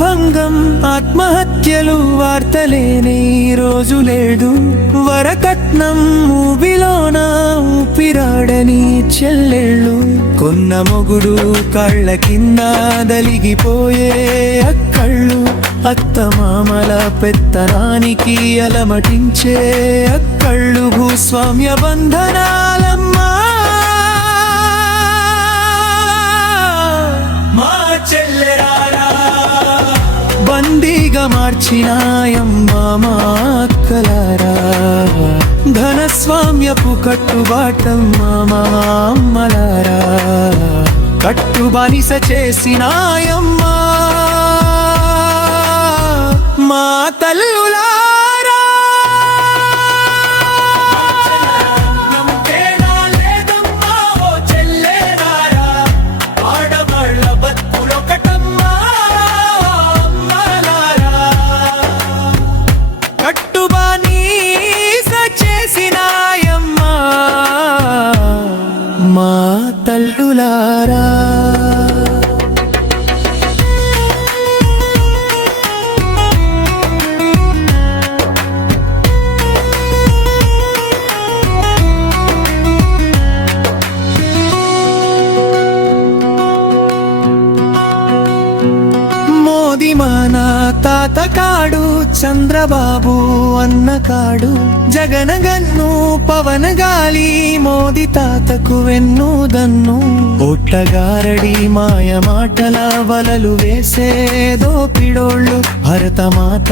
మానభంగం ఆత్మహత్యలు వార్తలేని రోజు లేదు. వరకట్నం ఊబిలోన ఊపిరాడని చెల్లెళ్ళు, కొన్న మొగుడు కాళ్ళ కింద దలిగిపోయే అక్కళ్ళు, అత్తమామల పెత్తనానికి అలమటించే అక్కళ్ళు, భూస్వామ్య బంధనాలమ్మా మా చెల్లెరారా, బందీగా మార్చినాయమ్మా మా అక్కలారా, ధనస్వామ్యపు కట్టుబాటమ్మా మా అమ్మలారా, కట్టుబానిస చేసినాయమ్మా మా తల్లులారా. మా తల్లులారా మోదీ మన తాత కాడు, చంద్రబాబు అన్న కాడు, జగనగన్ను పవన్ గాలి, మోదీ తాతకు వెన్నుదన్ను, ఓట్లగారడి మాయ మాటల వలలు వేసే దోపిడోళ్ళు, భరతమాత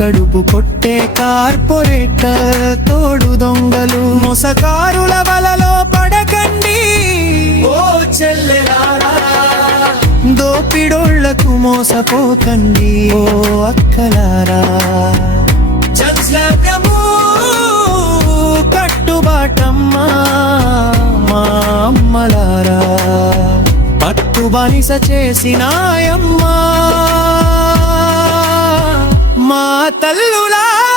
కడుపు కొట్టే కార్పొరేటర్ తోడు దొంగలు, మోసకారుల వలలో పడకండి ఓ చెల్లెలారా, దోపిడోళ్లకు మోసపోకండి ఓ అక్కలారా, జన్స్లాగము కట్టుబాటమ్మా మా అమ్మలారా, పట్టుబానిస చేసినాయమ్మా మా తల్లులారా.